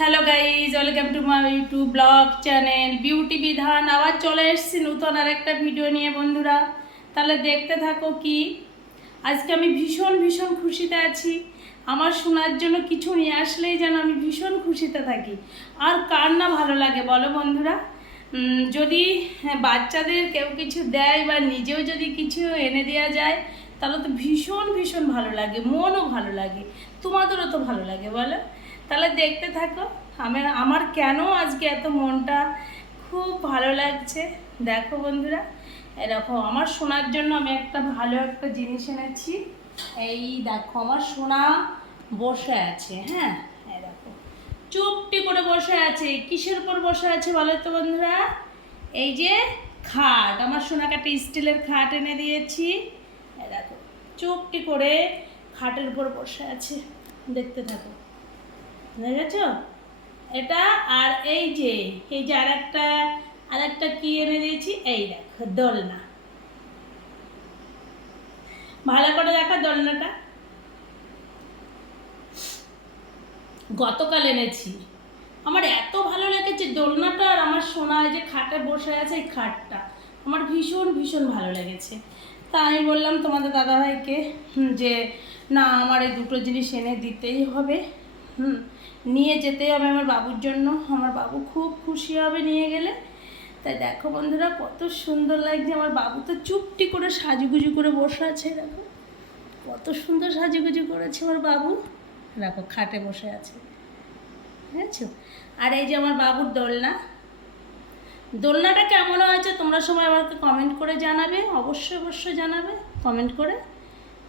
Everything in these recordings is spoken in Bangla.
Hello guys welcome to my YouTube blog channel beauty Bidhan আবার চলে এসেছি নতুন আর একটা ভিডিও নিয়ে বন্ধুরা। তাহলে দেখতে থাকো কি? আজকে আমি ভীষণ ভীষণ খুশিতে আছি। আমার শোনার জন্য কিছু নিয়ে আসলেই যেন আমি ভীষণ খুশিতে থাকি। আর কার না ভালো লাগে বলো বন্ধুরা? যদি হ্যাঁ, বাচ্চাদের কেউ কিছু দেয় বা নিজেও যদি কিছু এনে দেওয়া যায় তাহলে তো ভীষণ ভীষণ ভালো লাগে মনও ভালো লাগে তোমাদেরও তো ভালো লাগে বলো? তাহলে দেখতে থাকো, আমার আমার কেন আজকে এত মনটা খুব ভালো লাগছে? দেখো বন্ধুরা এরকম আমার শোনার জন্য আমি একটা ভালো একটা জিনিস এনেছি। এই দেখো, আমার সোনা বসে আছে হ্যাঁ? দেখো, চুপটি করে বসে আছে, কিসের উপর বসে আছে বলো তো বন্ধুরা? এই যে খাট, আমার সোনাকে একটা স্টিলের খাট এনে দিয়েছি। দেখো, চুপটি করে খাটের উপর বসে আছে, দেখতে থাকো। বুঝেছ এটা আর এই যে এই যে আর একটা আর একটা কি এনে দিয়েছি? এই দেখো, দোলনা। ভালো করে দেখো দোলনাটা। গতকাল এনেছি। আমার এত ভালো লেগেছে দোলনাটা আর আমার সোনা যে খাটে বসে আছে এই খাটটা। আমার ভীষণ ভীষণ ভালো লেগেছে। তা আমি বললাম তোমাদের দাদাভাইকে যে, না, আমার এই দুটো জিনিস এনে দিতেই হবে। হুম, নিয়ে যেতেই হবে আমার বাবুর জন্য। আমার বাবু খুব খুশি হবে নিয়ে গেলে। তাই দেখো বন্ধুরা, কত সুন্দর লাগছে। আমার বাবু তো চুপটি করে সাজুগুজু করে বসে আছে, দেখো। কত সুন্দর সাজুগুজু করেছে আমার বাবু। দেখো, খাটে বসে আছে। বুঝেছ? আর এই যে আমার বাবুর দোলনা। দোলনাটা কেমন হয়েছে তোমরা সবাই আমাকে কমেন্ট করে জানাবে। অবশ্যই অবশ্যই জানাবে। কমেন্ট করে।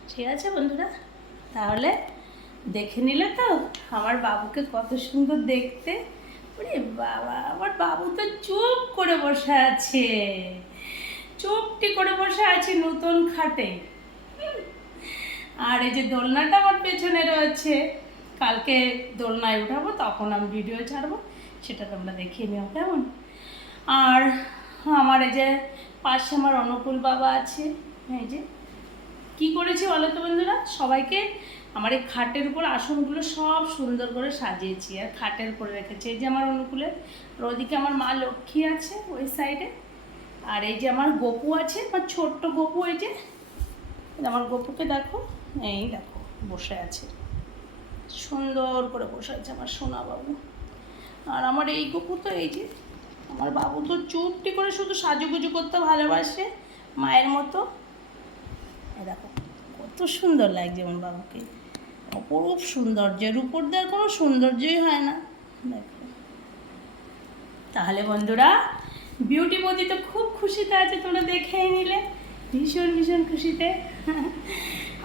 ঠিক আছে বন্ধুরা? তাহলে দেখে নিলে তো আমার বাবুকে কত সুন্দর দেখতে। ওরে বাবা, আমার বাবু তো চুপ করে বসে আছে। চুপটি করে বসে আছে নতুন খাটে। আর এই যে দোলনাটা আমার পেছনে রয়েছে, কালকে দোলনায় উঠাবো, তখন আমি ভিডিও ছাড়বো, সেটা তোমরা দেখিয়ে নিও কেমন। আর আমার এই যে পাশে আমার অনুকূল বাবা আছে, এই যে। কি করেছি বলো তো বন্ধুরা? সবাইকে আমার এই খাটের উপর আসনগুলো সব সুন্দর করে সাজিয়েছি আর খাটের উপরে রেখেছি। এই যে আমার অনুকূলের আর ওদিকে আমার মা লক্ষ্মী আছে ওই সাইডে আর এই যে আমার গপু আছে, আমার ছোট্ট গপু এই যে। আমার গপুকে দেখো, এই দেখো, বসে আছে। সুন্দর করে বসে আছে আমার সোনা বাবু আর আমার এই গপু তো এই যে, আমার বাবু তো চুপটি করে শুধু সাজুগুজু করতে ভালোবাসে মায়ের মতো। দেখো কত সুন্দর লাগছে আমার বাবুকে। অপরূপ সৌন্দর্যের উপর দেওয়ার কোনো সৌন্দর্যই হয় না। দেখো। তাহলে বন্ধুরা বিউটি মোদি তো খুব খুশিতে আছে, তোমরা দেখেই নিলে। ভীষণ ভীষণ খুশিতে।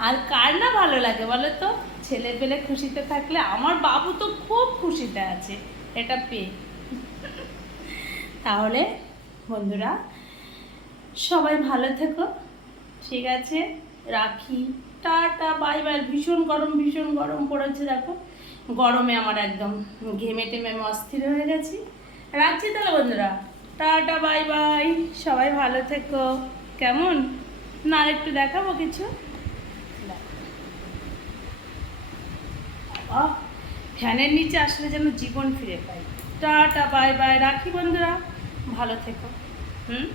আর কার না ভালো লাগে বলো তো? ছেলে পেলে খুশিতে থাকলে আমার বাবু তো খুব খুশিতে আছে, এটা পেয়ে। তাহলে বন্ধুরা, সবাই ভালো থেকো, ঠিক আছে? রাখি। Tata, bye bye. ভীষণ গরম ভীষণ গরম পড়েছে, দেখো। গরমে আমার একদম ঘেমে টেমে আমি অস্থির হয়ে গেছি। রাখছি তাহলে বন্ধুরা। Tata, bye bye. সবাই ভালো থেকো। কেমন? না, একটু দেখাবো কিছু। ফ্যানের নিচে আসলে যেন জীবন ফিরে পাই টাটা, বাই বাই। রাখি বন্ধুরা। ভালো থেকো। হুম?